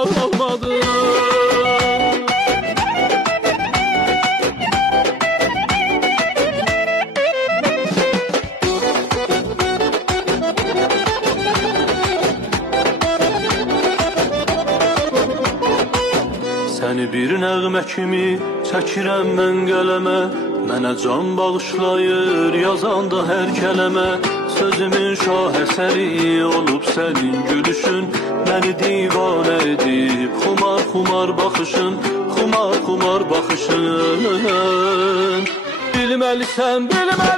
olmadı. Səni bir nəğmə kimi çəkirəm mən qələmə, mənə can bağışlayır yazanda hər kələmə. Sözümün şahəsəri olub sənin gülüşün, məni divanə edib xumar xumar baxışın, xumar xumar baxışın. Bilməlisən, bilməlisən